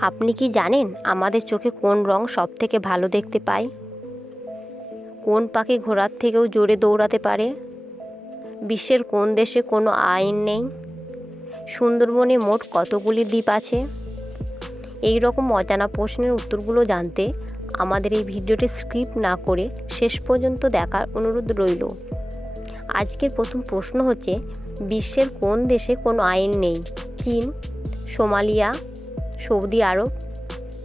আপনি কি জানেন আমাদের চোখে কোন রং সব থেকে ভালো দেখতে পায়? কোন পাখি ঘোড়ার থেকেও জোরে দৌড়াতে পারে? বিশ্বের কোন দেশে কোনো আইন নেই? সুন্দরবনে মোট কতগুলি দ্বীপ আছে? এই রকম অজানা প্রশ্নের উত্তরগুলো জানতে আমাদের এই ভিডিওটি স্ক্রিপ্ট না করে শেষ পর্যন্ত দেখার অনুরোধ রইল। আজকের প্রথম প্রশ্ন হচ্ছে, বিশ্বের কোন দেশে কোনো আইন নেই? চীন, সোমালিয়া সৌদি আরব,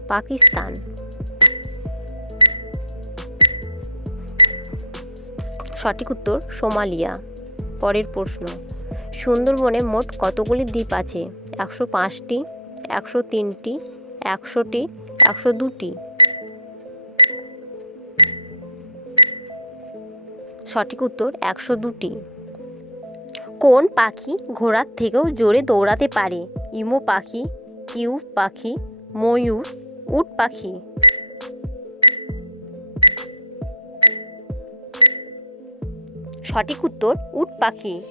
পাকিস্তান। সঠিক উত্তর, সোমালিয়া। পরের প্রশ্ন, সুন্দরবনে মোট কতগুলি দ্বীপ আছে? একশো পাঁচটি, একশো তিনটি, একশোটি, একশো দুটি। সঠিক উত্তর, একশো দুটি। কোন পাখি ঘোড়ার থেকেও জোরে দৌড়াতে পারে? ইমো পাখি কিউ পাখি, ময়ূর, উট পাখি। সঠিক উত্তর, উট পাখি।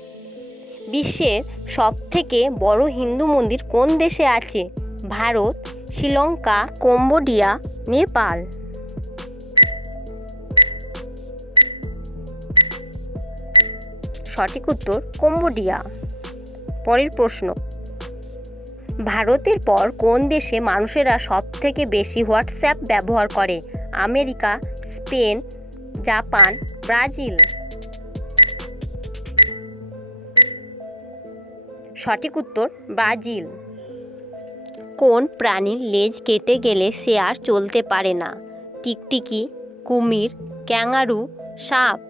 বিশ্বের সবথেকে বড় হিন্দু মন্দির কোন দেশে আছে? ভারত, শ্রীলঙ্কা, কম্বোডিয়া, নেপাল। সঠিক উত্তর, কম্বোডিয়া। পরের প্রশ্ন। ভারতের পর কোন দেশে মানুষেরা সব থেকে বেশি হোয়াটসঅ্যাপ ব্যবহার করে? America, Spain, Japan, Brazil. সঠিক উত্তর, ব্রাজিল। কোন প্রাণীর লেজ কেটে গেলে সে আর চলতে পারে না? টিকটিকি, কুমির ক্যাঙারু সাপ।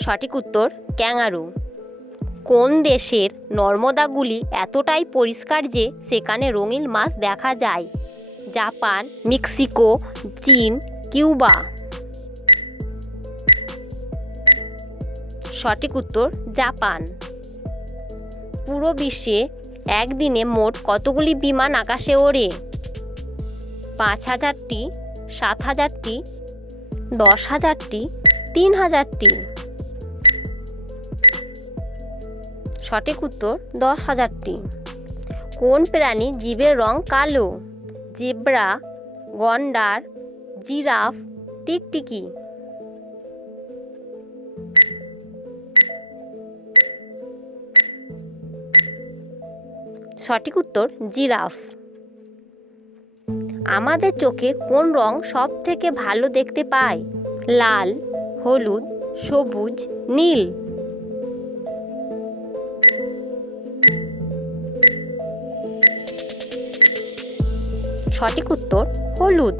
সঠিক উত্তর ক্যাঙারু কোন দেশের নর্মদাগুলি এতটাই পরিষ্কার যে সেখানে রঙিন মাছ দেখা যায়? জাপান, মেক্সিকো, চীন, কিউবা। সঠিক উত্তর, জাপান। পুরো বিশ্বে একদিনে মোট কতগুলি বিমান আকাশে ওড়ে? পাঁচ হাজারটি, সাত হাজারটি, দশ হাজারটি, তিন হাজারটি। সঠিক উত্তর দশ হাজারটি। কোন প্রাণী জীবের রং কালো? জেব্রা, গন্ডার, জিরাফ, টিকটিকি। সঠিক উত্তর জিরাফ। আমাদের চোখে কোন রং সব থেকে ভালো দেখতে পায়? লাল, হলুদ, সবুজ, নীল। সঠিক উত্তর হলুদ।